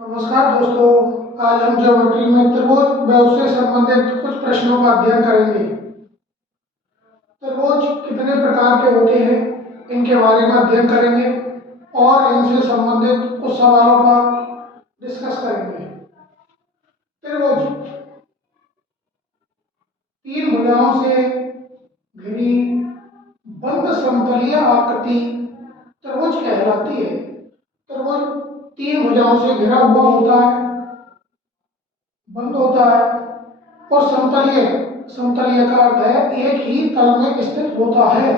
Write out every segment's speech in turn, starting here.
नमस्कार दोस्तों। आज हम ज्योमेट्री में त्रिभुज व उससे संबंधित कुछ प्रश्नों का अध्ययन करेंगे। त्रिभुज कितने प्रकार के होते हैं इनके बारे में अध्ययन करेंगे और इनसे संबंधित कुछ सवालों का डिस्कस करेंगे। त्रिभुज तीन भुजाओं से घिरी बंद समतलीय आकृति त्रिभुज कहलाती है। त्रिभुज तीन भुजाओं से घिरा हुआ होता है, बंद होता है और समतलीय समतलीय का अर्थ है एक ही तल में स्थित होता है।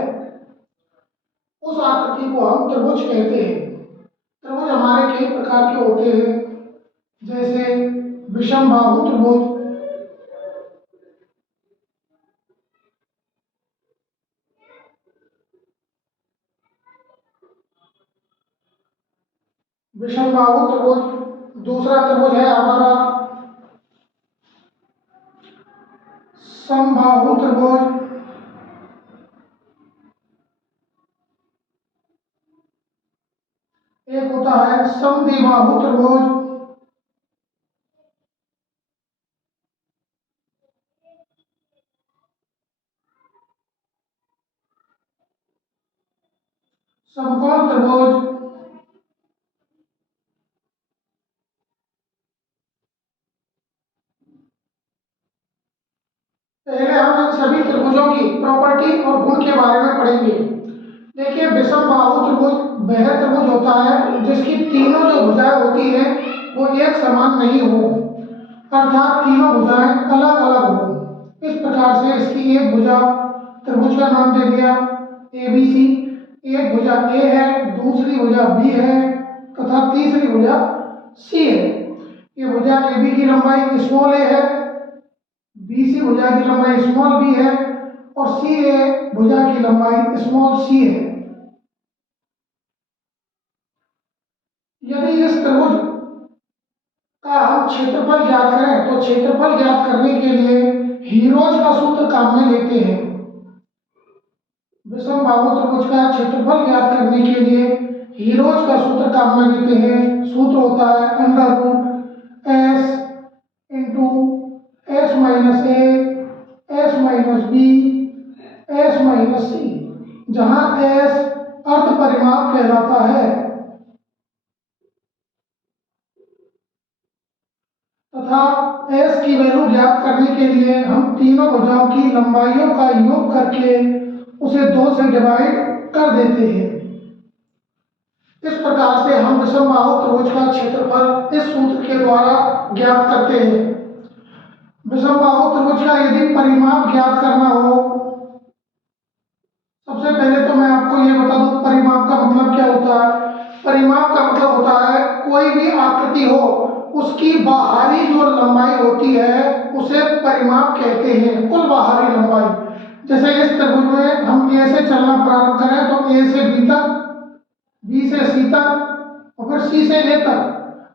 उस आकृति को हम त्रिभुज कहते हैं। त्रिभुज हमारे कई प्रकार के होते हैं, जैसे विषमबाहु त्रिभुज, विषमबाहु त्रिभुज। दूसरा त्रिभुज है हमारा समबाहु त्रिभुज। एक होता है समद्विबाहु त्रिभुज। समकोण त्रिभुज। पहले हम इन सभी त्रिभुजों की प्रॉपर्टी और गुण के बारे में पढ़ेंगे। देखिए, विषमबाहु त्रिभुज वह त्रिभुज होता है जिसकी तीनों जो भुजाएं होती हैं वो एक समान नहीं हो, अर्थात तीनों भुजाएं अलग अलग हो। इस प्रकार से इसकी एक भुजा त्रिभुज का नाम दे दिया ए बी सी। एक भुजा ए है, दूसरी भुजा बी है तथा तीसरी भुजा सी है। ये भुजा ए बी की लंबाई स्मॉल ए है, बी सी भुजा की लंबाई स्मॉल बी है और सी ए भुजा की लंबाई स्मॉल सी है। यदि इस त्रिभुज का हम क्षेत्रफल ज्ञात करें तो क्षेत्रफल ज्ञात करने के लिए हीरोज का सूत्र काम में लेते हैं। विषमबाहु त्रिभुज का क्षेत्रफल ज्ञात करने के लिए हीरोज का सूत्र काम में लेते हैं। सूत्र होता है under root s into s minus a s minus b s minus c, जहां एस अर्ध परिमाप कहलाता है तथा एस की वैल्यू ज्ञात करने के लिए हम तीनों भुजाओं की लंबाइयों का योग करके उसे 2 से डिवाइड कर देते हैं। इस प्रकार से हम विषमबाहु त्रिभुज का क्षेत्रफल इस सूत्र के द्वारा ज्ञात करते हैं। विषमबाहु त्रिभुज का यदि परिमाप ज्ञात करना हो, सबसे पहले तो मैं आपको ये बता दूं परिमाप का मतलब क्या होता है। परिमाप का मतलब होता है कोई भी आकृति हो उसकी बाहरी जो लंबाई होती है उसे परिमाप कहते हैं, कुल बाहरी लंबाई। जैसे इस त्रिभुज में हम ए से चलना प्रारंभ करें तो ए से बी तक, बी से सी तक और फिर सी से ए तक,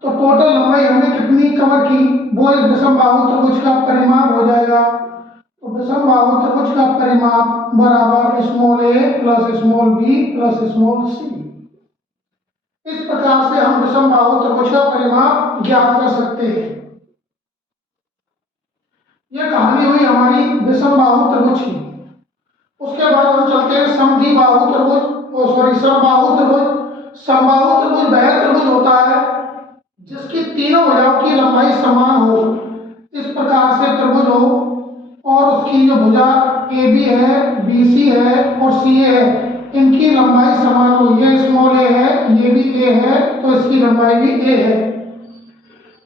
तो टोटल लंबाई हमने कितनी कवर की वो इस विषमबाहु त्रिभुज का परिमाप हो जाएगा। तो विषमबाहु त्रिभुज का परिमाप बराबर small a plus small b plus small c. इस प्रकार से हम विषमबाहु त्रिभुज का परिमाप ज्ञात कर सकते हैं। यह कहानी हुई हमारी विषमबाहु त्रिभुज की। उसके बाद हम चलते हैं समद्विबाहु त्रिभुज, समबाहु त्रिभुज। समबाहु त्रिभुज वह त्रिभुज होता है जिसकी तीनों भुजाओं की लंबाई समान हो। इस प्रकार से त्रिभुज हो और उसकी जो भुजा ए बी है, बी सी है और सी ए है, इनकी लंबाई समान हो। ये स्मॉल ए है, ये भी ए है, तो इसकी लंबाई भी ए है।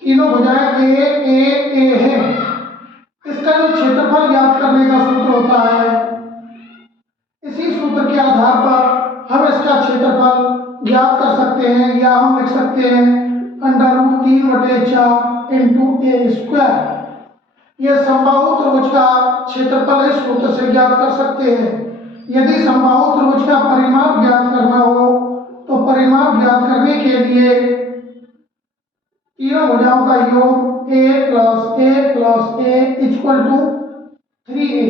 तीनों भुजाएं ए है। इसका जो क्षेत्रफल ज्ञात करने का सूत्र होता है, इसी सूत्र के आधार पर हम इसका क्षेत्रफल ज्ञात कर सकते हैं, या हम लिख सकते हैं अंडर रूट 3/4 इंटू ए स्क्वायर। यह समबाहु त्रिभुज का क्षेत्रफल इस सूत्र से ज्ञात कर सकते हैं। यदि समबाहु त्रिभुज का परिमाप ज्ञात करना हो तो परिमाप ज्ञात करने के लिए तीनों भुजाओं का योग a plus A equal to 3a।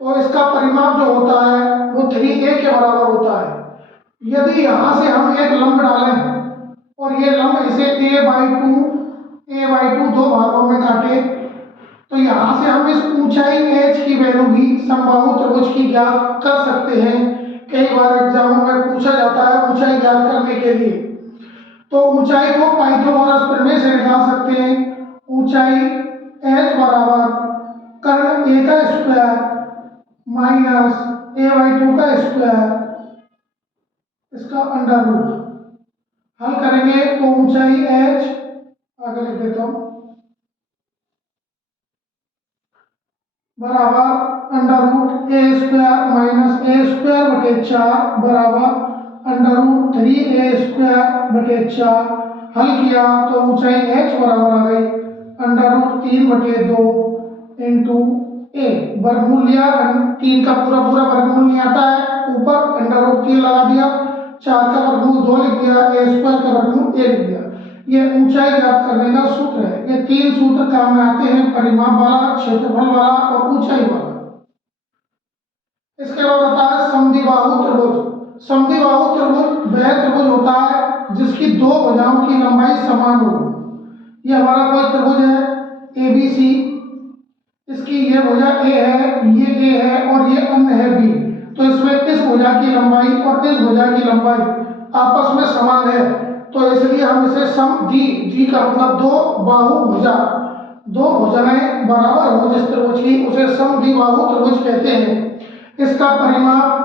तो इसका परिमाप जो होता है वो 3a के बराबर होता है। यदि यहाँ से हम एक लंब डालें और ये लंब इसे a/2 दो भागों में काटे, तो यहाँ से हम इस ऊंचाई h की वैल्यू भी समबाहु त्रिभुज की ज्ञात कर सकते हैं। कई बार एग्जामों में पूछा जाता है ऊंचाई ज्ञात करने के लिए, तो ऊंचाई को पाइथागोरस प्रमेय से निकाल सकते हैं। ऊंचाई h बराबर कर्ण a का स्क्वायर माइनस a/2 का स्क्वायर, इसका अंडर रूट। हल करेंगे तो ऊंचाई h आगे लिख देता हूं बराबर under root a square minus a² / 4 बराबर अंडर रूट 3a² / 4। हल किया तो ऊंचाई h बराबर आ गई अंडर रूट 3/2 इंटू a। वर्गमूल लिया, 3 का पूरा वर्गमूल नहीं आता है, ऊपर अंडर रूट 3 लगा दिया, 4 का वर्गमूल 2 लिख दिया, a² का वर्गमूल 1 लिख दिया। ये ऊंचाई ज्ञात करने का सूत्र है। ये 3 सूत्र काम में आते हैं, परिमाप वाला, क्षेत्रफल वाला और ऊंचाई वाला। इसके बाद आता है समद्विबाहु त्रिभुज। समद्विबाहु त्रिभुज वह त्रिभुज होता है जिसकी दो भुजाओं की लंबाई समान हो। ये हमारा कोई त्रिभुज है ABC, इसकी ये भुजा A है, ये A है और ये अन्य है B। तो इसमें इस भुजा की लंबाई और इस भुजा की लंबाई आपस में समान है, तो इसलिए हम इसे समद्वि का मतलब दो बाहु भुजा, दो भुजाएं बराबर हो जिस त्रिभुज की, उसे समद्विबाहु त्रिभुज कहते हैं। इसका परिमाप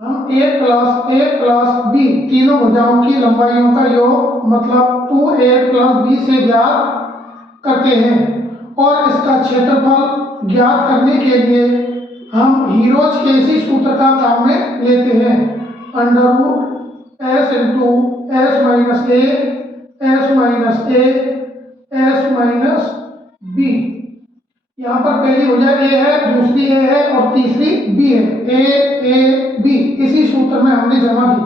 हम a प्लस b तीनों भुजाओं की लंबाइयों का योग मतलब 2a + b से ज्ञात करते हैं। और इसका क्षेत्रफल ज्ञात करने के लिए हम हीरोज के इसी सूत्र का काम में लेते हैं, under root s into s minus a s minus a s minus b। यहाँ पर पहली भुजा a है, दूसरी a है और तीसरी b है, a b इसी सूत्र में हमने जमा की,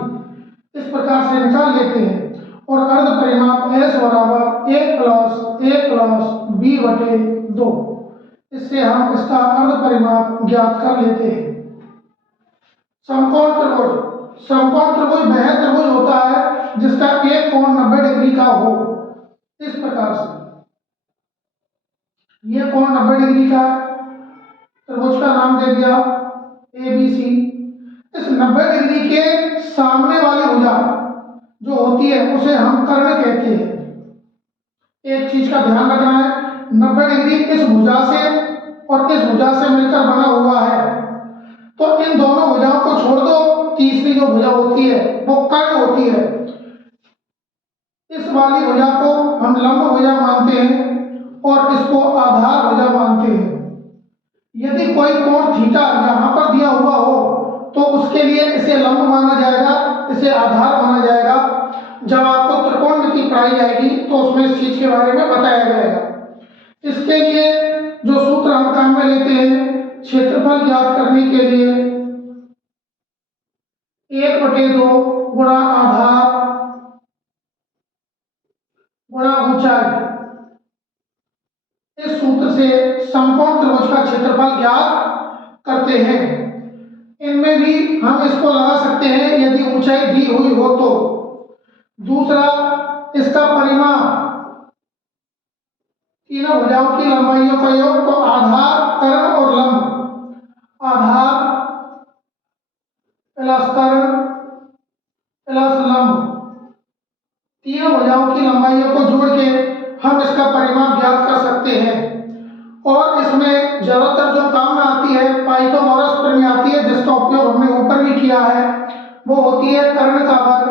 इस प्रकार से निकाल लेते हैं। और अर्ध परिमाप s बराबर a प्लस b/2। इससे हम इसका अर्ध परिमाप ज्ञात कर लेते हैं। समकोण त्रिभुज। समकोण त्रिभुज वह त्रिभुज होता है जिसका एक कोण 90 डिग्री का हो। इस प्रकार से ये कोण 90 डिग्री का है, त्रिभुज का नाम दे दिया ABC। इस 90 डिग्री के सामने वाली भुजा जो होती है उसे हम कर्ण कहते हैं। एक चीज का ध्यान रखना है, 90 डिग्री इस भुजा से और इस भुजा से मिलकर बना हुआ है, तो इन दोनों भुजाओं को छोड़ दो, तीसरी जो भुजा होती है वो कर्ण होती है। इस वाली भुजा को हम लंब भुजा मानते हैं और इसको आधार भुजा मानते हैं। यदि कोई कोण थीटा यहाँ पर दिया हुआ हो तो उसके लिए इसे लंब माना जाएगा, इसे आधार माना जाएगा। जब आपको त्रिकोणमिति पढ़ाई जाएगी तो उसमें इस चीज के बारे में बताया जाएगा। इसके लिए जो सूत्र हम काम में लेते हैं क्षेत्रफल ज्ञात करने के लिए 1/2 गुणा आधार गुणा ऊंचाई, इस सूत्र से समकोण त्रिभुज का क्षेत्रफल ज्ञात करते हैं। इनमें भी हम इसको लगा सकते हैं यदि ऊंचाई दी हुई हो तो। दूसरा, इसका परिमाप तीनों भुजाओं की लंबाइयों का योग, तो आधार कर्ण और लंब, आधार प्लस कर्ण प्लस लंब, तीनों भुजाओं की लंबाइयों को जोड़ के हम इसका परिमाप ज्ञात कर सकते हैं। और इसमें ज्यादातर जो काम में आती है पाइथागोरस प्रमेय आती है, जिसका उपयोग हमने ऊपर भी किया है। वो होती है कर्ण का वर्ग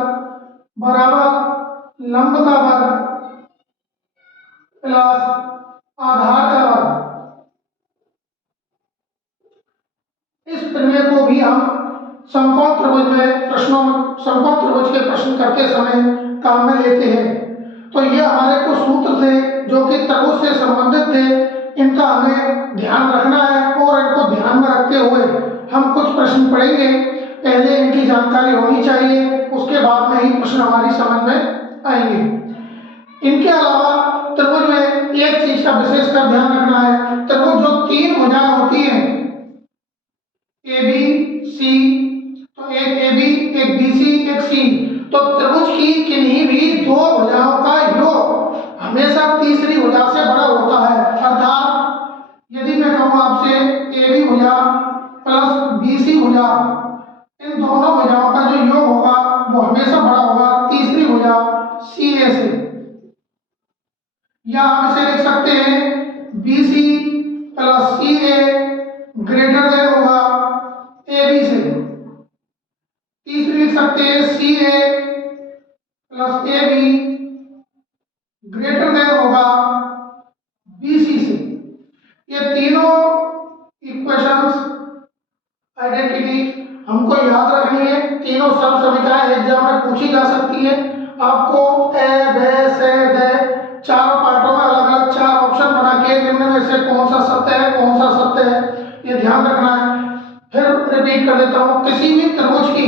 बराबर लंब का वर्ग प्लस आधार का वर्ग। इस प्रमेय को भी हम समकोण त्रिभुज के प्रश्न करते समय काम में लेते हैं। तो ये हमारे कुछ सूत्र थे जो कि त्रिभुज से संबंधित थे, इनका हमें ध्यान रखना है और इनको ध्यान में रखते हुए हम कुछ प्रश्न पढ़ेंगे। पहले इनकी जानकारी होनी चाहिए, उसके बाद में ही प्रश्न हमारी समझ में आएंगे। इनके अलावा त्रिभुज में एक चीज का विशेषकर ध्यान रखना है, त्रिभुज जो तीन भुजाएं होती हैं AB C, तो एक AB एक BC बीसी भुजा, इन दोनों भुजाओं का जो योग होगा वो हमेशा बड़ा होगा तीसरी भुजा सी ए से, या हम इसे लिख सकते हैं b c plus c a greater than होगा ए बी से। तीसरी लिख सकते हैं c a plus a b greater than होगा बी सी से। ये तीनों इक्वेशंस आइडेंटिटी हमको याद रखनी है। तीनों सब समीकरण एग्जाम में पूछी जा सकती है। आपको ए बे से दे चारों पार्टों में अलग अलग चार ऑप्शन बना के निम्न में से कौन सा सत्य है कौन सा सत्य है ये ध्यान रखना है। फिर रिपीट कर देता हूँ, किसी भी त्रिभुज की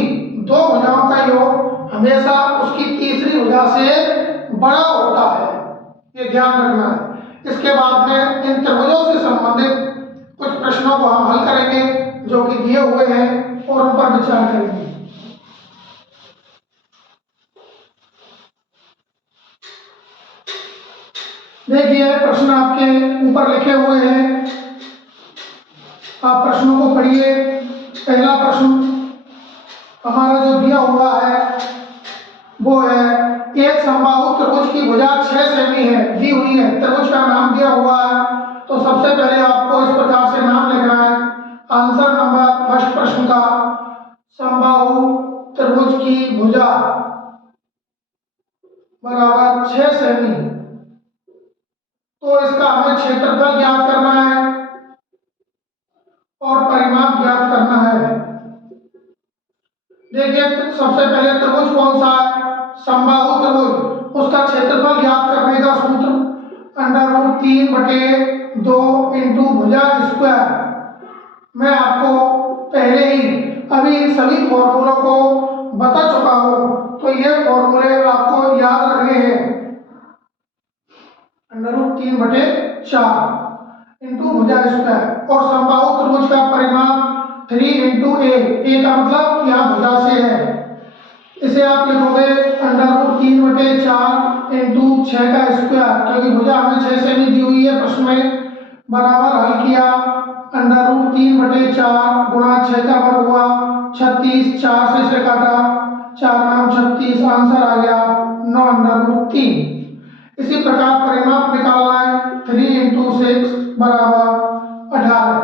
दो भुजाओं का योग हमेशा उसकी तीसरी भुजा से बड़ा होता है, ये ध्यान रखना है। इसके बाद में इन त्रिभुजों से संबंधित कुछ प्रश्नों को हम हल करेंगे जो कि दिए हुए हैं और उन पर विचार करेंगे। देखिए प्रश्न आपके ऊपर लिखे हुए हैं, आप प्रश्नों को पढ़िए। पहला प्रश्न हमारा जो दिया हुआ है वो है एक समबाहु त्रिभुज की भुजा 6 सेमी है, दी हुई है, त्रिभुज का नाम दिया हुआ है। तो सबसे पहले आपको इस प्रकार से नाम लिखना है। आंसर नंबर फर्स्ट प्रश्न का, समबाहु त्रिभुज की भुजा बराबर 6 सेमी। तो इसका हमें क्षेत्रफल ज्ञात करना है और परिमाप ज्ञात करना है। देखिए सबसे पहले त्रिभुज कौन सा है, समबाहु त्रिभुज, उसका क्षेत्रफल ज्ञात करने का सूत्र √3/2 इंटू भुजा स्क्वायर। मैं आपको पहले ही अभी इन सभी फॉर्मूलों को बता चुका हूं, तो ये फॉर्मूले आपको याद रखने हैं। √3/4 इंटू भुजा स्क्वायर और समबाहु त्रिभुज का परिमाप 3 इंटू ए का मतलब यहाँ भुजा से है। इसे आप लिखोगे √3/4 इंटू 6 का स्क्वायर, क्योंकि भुजा हमें 6 सेमी दी हुई है प्रश्न में, बराबर हल किया √3/4 गुणा 6 का वर्ग हुआ 36, 4 से इसे काटा 4 नाम 36, आंसर आ गया 9√3। इसी प्रकार परिमाप निकालना है, 3 इंटू 6 बराबर 18।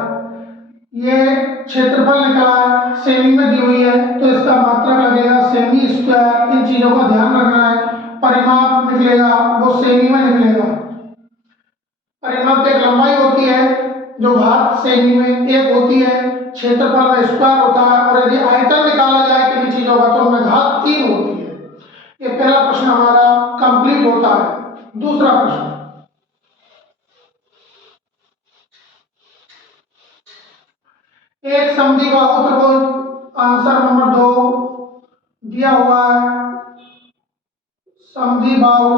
ये क्षेत्रफल निकला है, सेमी में दी हुई है तो इसका मात्रक लगेगा सेमी स्क्वायर। इन चीजों का ध्यान रखना है। परिमाप निकलेगा वो सेमी में निकलेगा। परिमाप एक लंबाई होती है जो घात सेमी में 1 होती है, क्षेत्रफल में स्क्वायर होता है, और यदि आयतन निकाला जाए किन्हीं चीजों का तो उनमें घात 3 होती है। ये पहला प्रश्न हमारा कंप्लीट होता है। दूसरा प्रश्न, एक समद्विबाहु त्रिभुज, आंसर नंबर 2 दिया हुआ है। समद्विबाहु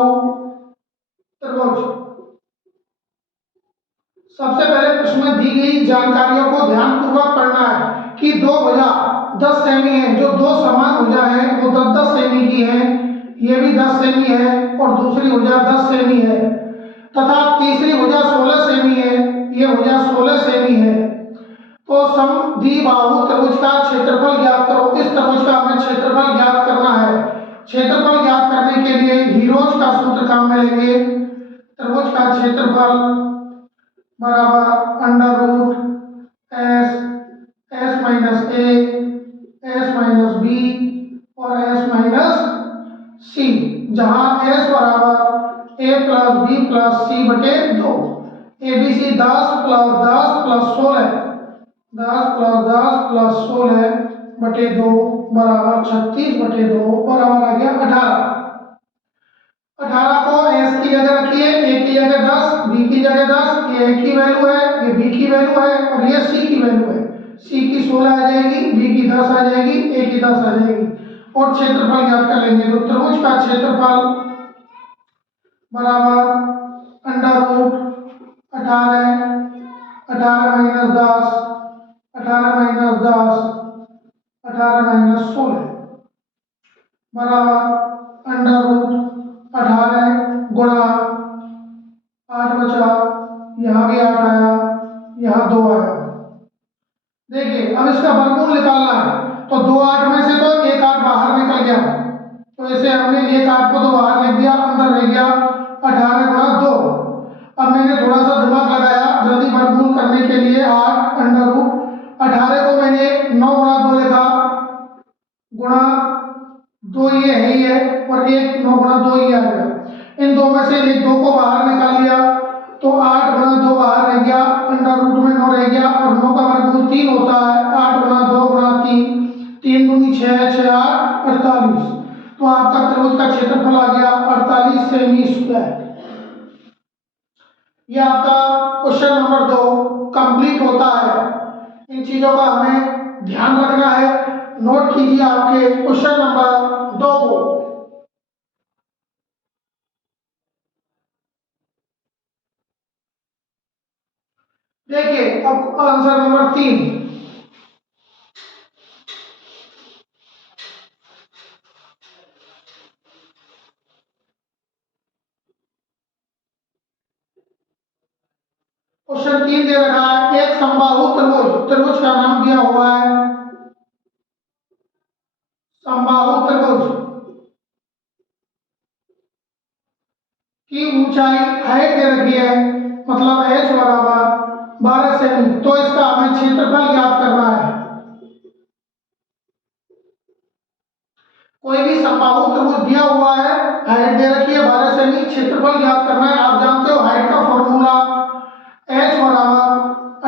त्रिभुज, सबसे पहले प्रश्न में दी गई जानकारियों को ध्यानपूर्वक पढ़ना है कि दो भुजा 10 सेमी है, जो दो समान भुजा है वो 10-10 सेमी की है, ये भी 10 सेमी है और दूसरी भुजा 10 सेमी है, तथा तीसरी भुजा 16 सेमी है, ये भुजा 16 सेमी है। तो समद्विबाहु त्रिभुज का क्षेत्रफल ज्ञात करो। इस त्रिभुज का हमें क्षेत्रफल ज्ञात करना है। क्षेत्रफल ज्ञात करने के लिए हीरोज का सूत्र काम में लेंगे। त्रिभुज का क्षेत्रफल बराबर √S S-A S-B और S-C, जहां S बराबर A plus B plus C/2। ABC 10 plus 10 plus 16, 10 plus 10 plus 16/2 बराबर 36/2 बराबर आ गया 18। 18 को S की जगह रखिए, A की जगह 10, B की जगह 10, ये A की वैल्यू है, ये B की वैल्यू है और ये C की वैल्यू है। C की 16 आ जाएगी, B की 10 आ जाएगी, A की 10 आ जाएगी और क्षेत्रफल ज्ञात कर लेंगे। तो त्रिभुज का क्षेत्रफल बराबर √18 18 - 10 18 - 10 18 - 16 बराबर √18 गुणा 8 बचा, यहाँ भी 8 आया, यहाँ 2 आया। देखिए अब इसका वर्गमूल निकालना है, तो 2 8 में से तो एक 8 बाहर निकल गया, तो इसे हमने एक 8 को तो बाहर लिख दिया, अंदर रह गया 18 गुणा 2। अब मैंने थोड़ा सा दिमाग लगाया जल्दी वर्गमूल करने के लिए, 8 अंडर रूट 18 को मैंने 9 गुणा 2 लिखा, गुणा 2 ये है ही है, और एक 9 गुणा 2 ये आ गया। इन दो में से एक 2 को बाहर निकाल लिया, तो 8 गुणा 2 बाहर रह गया, अंडर रूट में 9 रह गया, और 9 का वर्गमूल 3 होता है। 8 गुणा 2 गुणा 3, 3 दूनी 6, 6 8 48। तो आपका त्रिभुज का क्षेत्रफल आ गया 48 सेमी स्क्वायर। ये आपका क्वेश्चन नंबर 2 कंप्लीट होता है। इन चीजों का हमें ध्यान रखना है, नोट कीजिए आपके क्वेश्चन नंबर 2 को। देखिए अब आंसर नंबर 3। क्वेश्चन 3 दे रखा है, एक समबाहु त्रिभुज, त्रिभुज का नाम दिया हुआ है समबाहु त्रिभुज की ऊंचाई हाइट दे रखी है, मतलब h बराबर 12 सेमी। तो इसका हमें क्षेत्रफल ज्ञात करना है। कोई भी समबाहु त्रिभुज दिया हुआ है, हाइट दे रखी है 12 सेमी, क्षेत्रफल ज्ञात करना है। आप जानते हो हाइट का फॉर्मूला h बराबर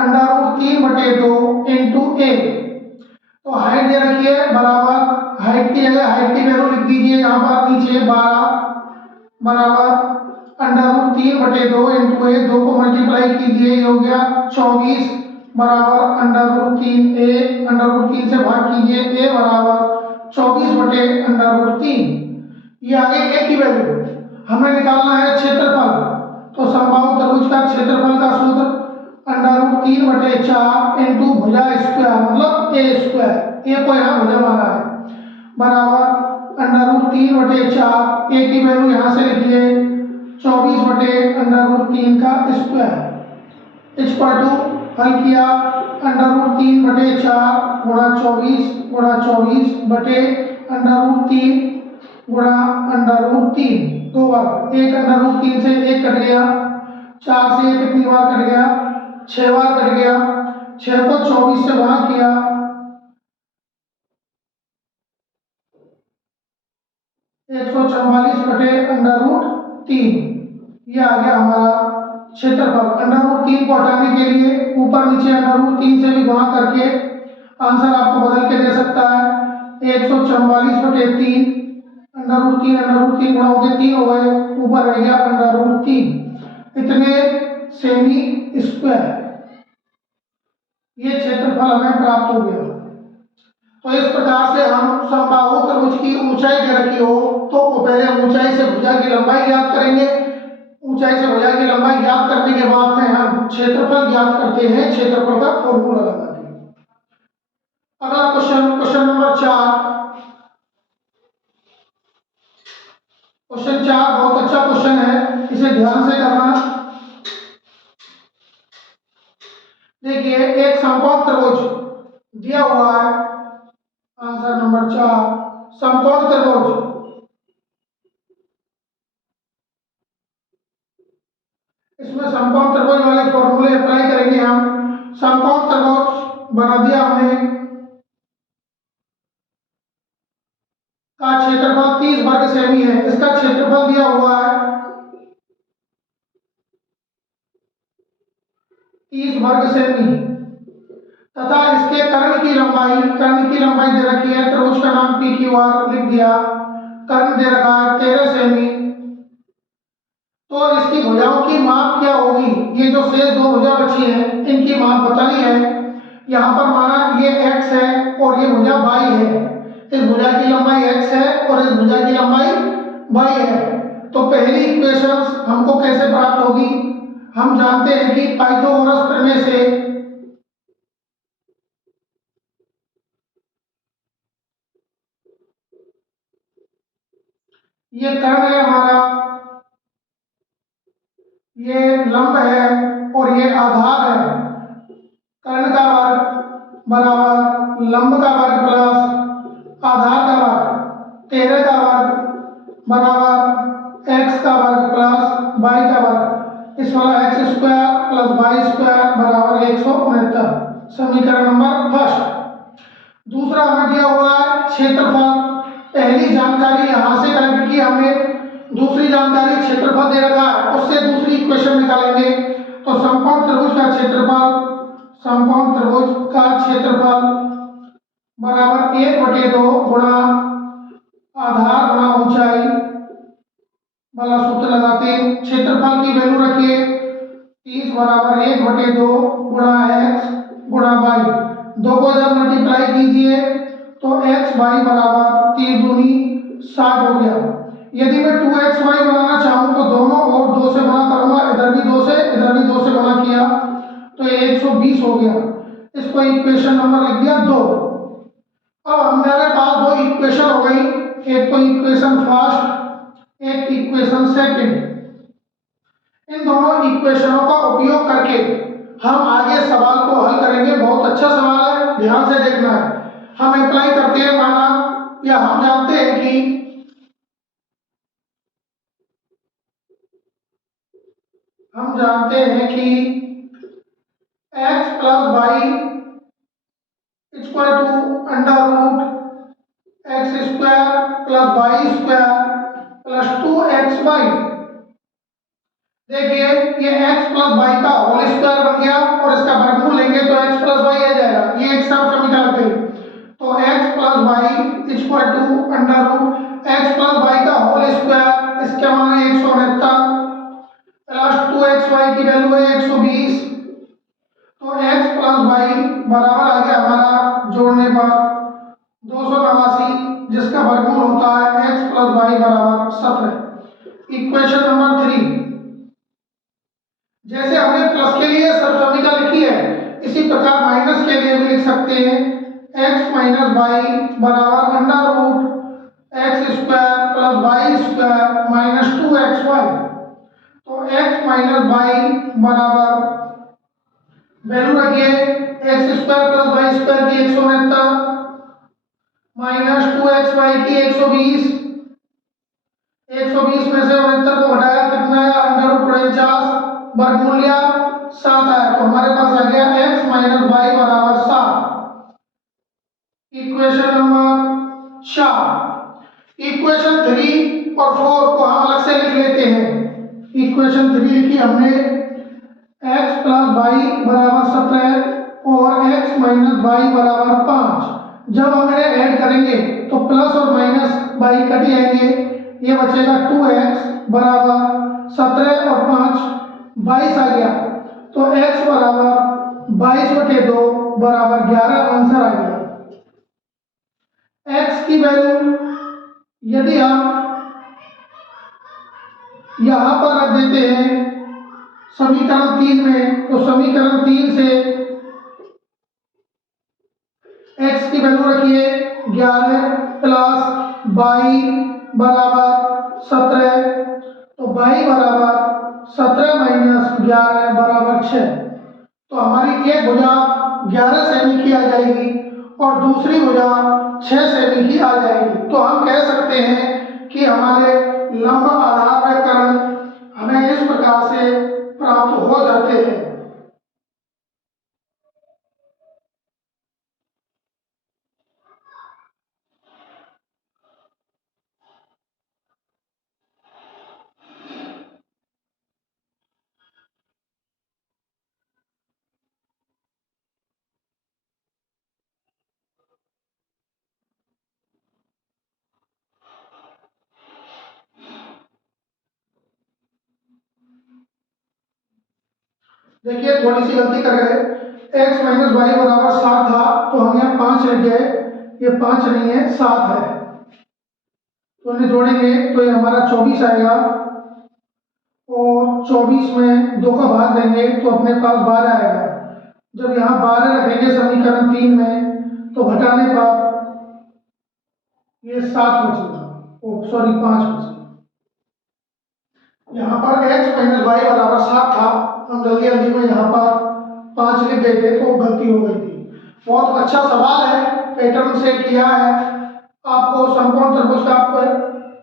अंडर रूट 3/2 इंटू ए। तो हाइट दे रखी है बराबर, हाइट की जगह हाइट की वैल्यू लिख दीजिए यहाँ पर नीचे 12 बराबर अंडर रूट 3/2 इंटू ए, 2 को मल्टीप्लाई कीजिए, ये हो गया 24 बराबर अंडर रूट 3 ए, अंडर रूट 3 से भाग कीजिए, ए बराबर 24/√3। ये आगे ए की वैल्यू हमें निकालना है क्षेत्रफल। तो समबाहु त्रिभुज का क्षेत्रफल का सूत्र √3/4 इंटू भुजा स्क्वायर, मतलब ए स्क्वायर, ए को यहाँ भुजा माना है, बराबर √3/4, ए की वैल्यू यहाँ से लिखिए 24/√3 का स्क्वायर इक्वल टू, हल किया √3/4 गुणा 24 गुणा 24 बटे √3 गुणा √3, 2 बार, एक √3 से एक कट गया, 4 से एक कितनी बार कट गया, 6 बार कट गया, 6 को 24 से गुणा किया, 144/√3। ये आ गया हमारा क्षेत्रफल। √3 को हटाने के लिए ऊपर नीचे √3 से भी गुणा करके आंसर आपको बदल के दे सकता है 144/3, √3 गुणा हो गए 3 हो गए, ऊपर रह गया √3, इतने सेमी स्क्वायर। ये क्षेत्रफल हमें प्राप्त हो गया। तो इस प्रकार से हम समबाहु त्रिभुज की ऊंचाई दे रखी हो तो पहले ऊंचाई से भुजा की लंबाई ज्ञात करेंगे, ऊंचाई से भुजा की लंबाई ज्ञात करने के बाद में हम क्षेत्रफल ज्ञात करते हैं, क्षेत्रफल का फॉर्मूला लगा के। अगला क्वेश्चन, क्वेश्चन नंबर 4। क्वेश्चन 4 बहुत अच्छा क्वेश्चन है, इसे ध्यान से करना। देखिए एक समकोण त्रिभुज दिया हुआ है, आंसर नंबर 4 समकोण त्रिभुज। इसमें समकोण त्रिभुज वाले फॉर्मूले अप्लाई करेंगे हम। समकोण त्रिभुज बना दिया हमने, का क्षेत्रफल 30 वर्ग सेमी है, इसका क्षेत्रफल दिया हुआ है 30 वर्ग सेमी, तथा इसके कर्ण की लंबाई, कर्ण की लंबाई दे रखी है, त्रिभुज का नाम पी क्यू आर लिख दिया, कर्ण दे रखा है 13 सेमी। तो इसकी भुजाओं की माप क्या होगी, ये जो शेष 2 भुजा बची है इनकी माप बतानी है। यहाँ पर माना ये x है और ये भुजा y है, इस भुजा की लंबाई x है और इस भुजा की लंबाई y है। तो पहली इक्वेशन हमको कैसे प्राप्त होगी, हम जानते हैं कि पाइथागोरस प्रमेय से ये कर्ण है हमारा, ये लंब है और ये आधार है, कर्ण का वर्ग बराबर लंब का वर्ग प्लस आधार का वर्ग 13 का वर्ग बराबर एक्स का वर्ग प्लस वाई का वर्ग, इस वाला X square plus Y square बराबर 169। समीकरण नंबर फर्स्ट। दूसरा हमें दिया हुआ है क्षेत्रफल। पहली जानकारी यहां से कलेक्ट की हमने, दूसरी जानकारी क्षेत्रफल दे रखा है, उससे दूसरी इक्वेशन निकालेंगे। तो समकोण त्रिभुज का क्षेत्रफल, समकोण त्रिभुज का क्षेत्रफल बराबर 1/2 गुणा आधार गुणा ऊंचाई वाला सूत्र लगाते हैं। क्षेत्रफल की वैल्यू रखिए 30 बराबर 1/2 गुणा एक्स गुणा वाई, दो को जब मल्टीप्लाई कीजिए तो एक्स वाई बराबर 30 दूनी 60 हो गया। यदि मैं 2xy बनाना चाहूँ तो दोनों और 2 से गुणा करूंगा, इधर भी 2 से इधर भी 2 से गुणा किया तो ये 120 हो गया। इसको इक्वेशन नंबर लिख दिया 2। अब हमारे पास दो इक्वेशन हो गई, एक तो इक्वेशन फर्स्ट, एक इक्वेशन सेकंड। इन दोनों इक्वेशनों का उपयोग करके हम आगे सवाल को हल करेंगे। बहुत अच्छा सवाल है, ध्यान से देखना है। हम अप्लाई करते हैं, माना या हम जानते हैं कि x plus Y equal to under root X square plus Y square plus 2xy। देखिए ये x प्लस वाई का होल स्क्वायर बन गया और इसका वर्गमूल लेंगे तो x प्लस वाई आ जाएगा। ये एक साथ समीकरण थे, तो x plus Y equal to under root X plus Y का होल स्क्वायर, इसके माने 169 प्लस 2xy की वैल्यू है 120। तो x प्लस वाई बराबर आ गया हमारा जोड़ने पर 289, जिसका वर्गमूल होता है x प्लस वाई बराबर 17। Equation number 3। जैसे हमने प्लस के लिए सब समीकरण लिखी है, इसी प्रकार माइनस के लिए भी लिख सकते हैं। x माइनस वाई बराबर under root X square plus Y square minus 2xy। तो x माइनस वाई बराबर वैल्यू रखिए X square plus Y square की 169 माइनस 2xy की 120। 120 में से 69 को घटाया कितना आया, अंडर रूट 49, वर्गमूल लिया 7 आया, तो हमारे पास आ गया x माइनस वाई बराबर 7। Equation number 4। इक्वेशन 3 और 4 को हम अलग से लिख लेते हैं। इक्वेशन 3 लिखी हमने x प्लस वाई बराबर 17 और x माइनस वाई बराबर 5। जब हम इन्हें ऐड करेंगे तो प्लस और माइनस वाई कट जाएंगे, ये बचेगा 2x बराबर 17 और 5 22 आ गया। तो x बराबर 22/2 बराबर 11 आंसर आ गया। x की वैल्यू यदि हम यहां पर रख देते हैं समीकरण 3 में, तो समीकरण 3 से x की वैल्यू रखिए 11 प्लस 22 बराबर 17, तो 22 बराबर 17 माइनस 11 बराबर 6। तो हमारी एक भुजा 11 सेमी की आ जाएगी और दूसरी भुजा 6 सेमी की आ जाएगी। तो हम कह सकते हैं कि हमारे लंब आधार व्याकरण हमें इस प्रकार से प्राप्त हो जाते हैं। देखिए थोड़ी सी गलती कर गए, x माइनस वाई बराबर 7 था तो हम यहाँ 5 लिख गए, ये 5 नहीं है 7 है, तो इन्हें जोड़ेंगे तो ये हमारा 24 आएगा और 24 में 2 का भाग देंगे तो अपने पास 12 आएगा। जब यहाँ 12 रखेंगे समीकरण 3 में तो घटाने पर ये 7 बचेगा, ओ सॉरी 5 बचेगा। यहाँ पर x माइनस वाई बराबर 7 था, हम जल्दी जल्दी में यहाँ पर 5 लिख गए थे तो गलती हो गई थी। बहुत अच्छा सवाल है, पैटर्न से किया है। आपको समकोण त्रिभुज का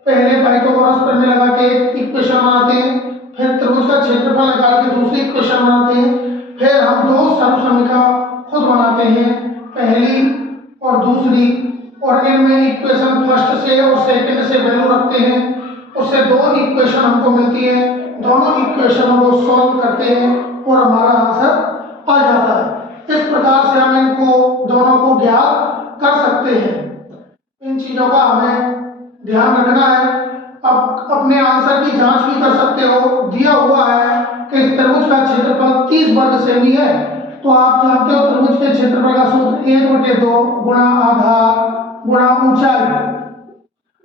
पहले पाइथागोरस प्रमेय लगा के एक इक्वेशन बनाते हैं, फिर त्रिभुज का क्षेत्रफल निकाल के दूसरी इक्वेशन बनाते हैं, फिर हम दो सर्वसमीका खुद बनाते हैं, पहली और दूसरी, और इनमें इक्वेशन फर्स्ट से और सेकंड से वैल्यू रखते हैं, उससे दो इक्वेशन हमको मिलती है, दोनों इक्वेशनों को सॉल्व करते हैं और हमारा आंसर आ जाता है। इस प्रकार से हम इनको दोनों को ज्ञात कर सकते हैं। इन चीजों का हमें ध्यान रखना है। अब अपने आंसर की जांच भी कर सकते हो। दिया हुआ है कि इस त्रिभुज का क्षेत्रफल 30 वर्ग सेमी है, तो आप जानते हो त्रिभुज के क्षेत्रफल का सूत्र 1/2 गुणा आधार गुणा ऊंचाई।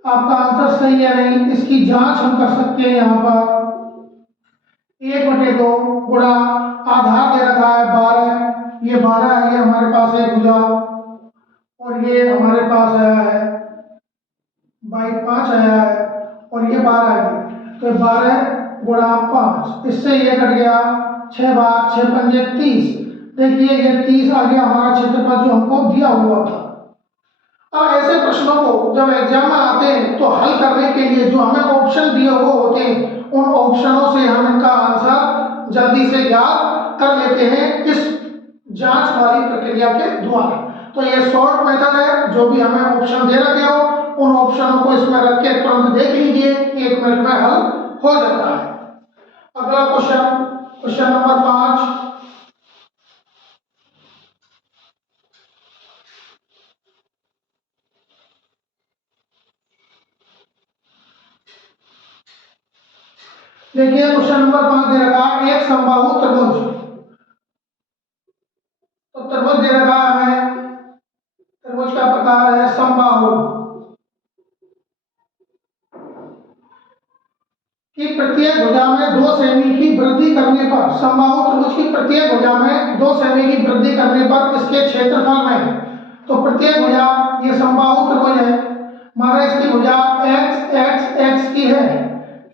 आपका आंसर सही है नहीं, इसकी जांच हम कर सकते हैं। यहाँ पर 1/2 गुणा आधार दे रखा है 12, ये 12 है, ये हमारे पास है भुजा, और ये हमारे पास आया है 5 आया है, और ये 12 है, तो 12 गुणा 5, इससे ये कट गया 6 भाग 6 पंजे 30। देखिए ये 30 आ गया हमारा क्षेत्रफल जो हमको दिया हुआ था। अब ऐसे प्रश्नों को जब एग्जाम में आते हैं तो हल करने के लिए जो हमें ऑप्शन दिए हुए होते हैं, उन ऑप्शनों से हम इनका आंसर जल्दी से ज्ञात कर लेते हैं इस जांच वाली प्रक्रिया के द्वारा। तो ये शॉर्ट मेथड है, जो भी हमें ऑप्शन दे रखे हो उन ऑप्शनों को इसमें रख के तुरंत देख लीजिए, 1 मिनट में हल हो जाता है। अगला क्वेश्चन, क्वेश्चन नंबर 5। देखिए क्वेश्चन नंबर 5 दे रखा है एक समबाहु त्रिभुज। तो त्रिभुज दे रखा है हमें, त्रिभुज का प्रकार है समबाहु, कि प्रत्येक भुजा में 2 सेमी की वृद्धि करने पर, समबाहु त्रिभुज की प्रत्येक भुजा में 2 सेमी की वृद्धि करने पर इसके क्षेत्रफल में, तो प्रत्येक भुजा, ये समबाहु त्रिभुज है, माना इसकी भुजा x x x की है,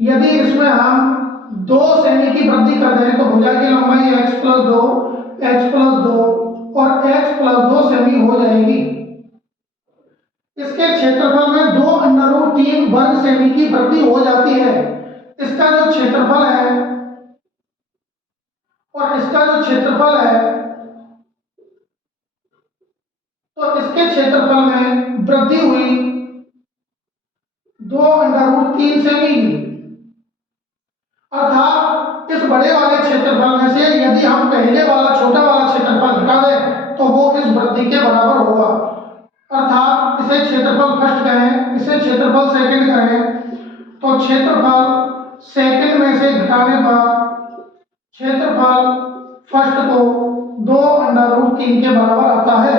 यदि इसमें हम 2 सेमी की वृद्धि कर दें तो भुजा की लंबाई x + 2 और x + 2 सेमी हो जाएगी। इसके क्षेत्रफल में 2√3 वर्ग सेमी की वृद्धि हो जाती है। इसका जो क्षेत्रफल है और इसका जो क्षेत्रफल है, तो इसके क्षेत्रफल में वृद्धि हुई 2√3 सेमी की, अर्थात इस बड़े वाले क्षेत्रफल में से यदि हम पहले वाला छोटा वाला क्षेत्रफल घटा दें तो वो इस वृद्धि के बराबर होगा। अर्थात इसे क्षेत्रफल फर्स्ट कहें, इसे क्षेत्रफल सेकंड कहें, तो क्षेत्रफल सेकंड में से घटाने पर क्षेत्रफल फर्स्ट को 2√3 के बराबर आता है।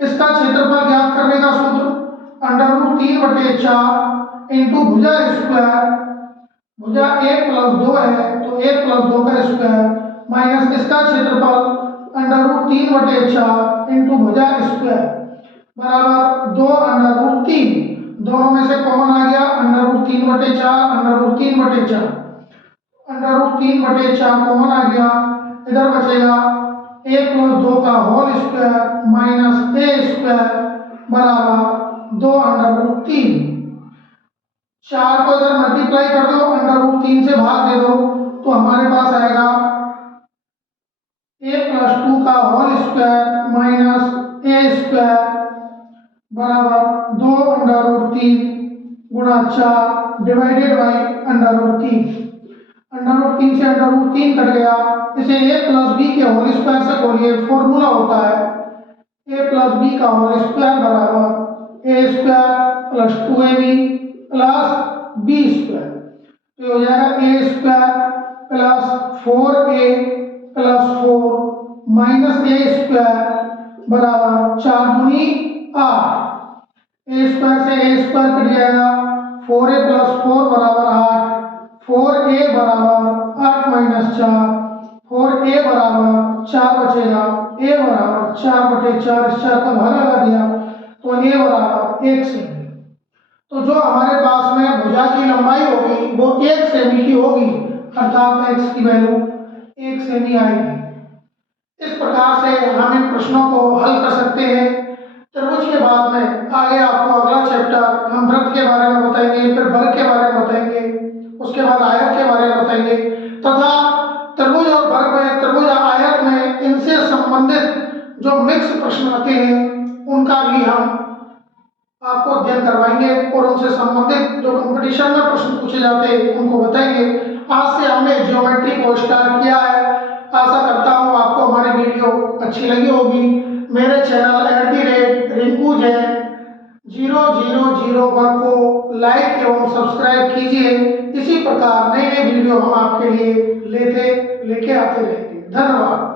इसका क्षेत्रफल ज्ञात करने का सूत्र √3/4 इंटू भुजा स्क्वायर, भुजा 1 + 2 है तो 1 + 2 का स्क्वायर, माइनस इसका क्षेत्रफल √3/4 इंटू भुजा स्क्वायर बराबर 2√3। दोनों में से कॉमन आ गया √3/4, √3/4, √3/4 कॉमन आ गया, इधर बचेगा 1 + 2 का whole square minus a square बराबर 2√3। 4 को इधर मल्टीप्लाई कर दो, √3 से भाग दे दो, तो हमारे पास आएगा a + 2 का whole square minus a square बराबर 2√3 गुणा 4 डिवाइडेड बाई √3। √3 से √3 कट गया, इसे a + b के होल स्क्वायर से खोलिए, फॉर्मूला होता है a + b का होल स्क्वायर बराबर a square + 2ab + b square, तो हो जाएगा a square + 4a + 4 minus a square बराबर 4 दूनी 8, a स्क्वायर से a स्क्वायर कट जाएगा, 4a + 4 बराबर 8, 4a बराबर 8 - 4, 4a बराबर 4 बचेगा, a बराबर 4/4, इस 4 का भाग लगा दिया तो a बराबर 1 सेमी। तो जो हमारे पास में भुजा की लंबाई होगी वो 1 सेमी की होगी, अर्थात x की वैल्यू 1 सेमी आएगी। इस प्रकार से हम इन प्रश्नों को हल कर सकते हैं। त्रिभुज के बाद में आगे आपको अगला चैप्टर हम वृत्त के बारे में बताएंगे, फिर वर्ग के बारे में बताएंगे, उसके बाद आयत के बारे में बताएंगे तथा त्रिभुज और वर्ग में, त्रिभुज आयत में इनसे संबंधित जो मिक्स प्रश्न आते हैं उनका भी हम आपको अध्ययन करवाएंगे और उनसे संबंधित जो कंपटीशन में प्रश्न पूछे जाते हैं उनको बताएंगे। आज से हमने ज्योमेट्री को स्टार्ट किया है। आशा करता हूँ आपको हमारी वीडियो अच्छी लगी होगी। मेरे चैनल @रिंकू00001 को लाइक एवं सब्सक्राइब कीजिए। इसी प्रकार नए नए वीडियो हम आपके लिए लेके आते रहेंगे। धन्यवाद।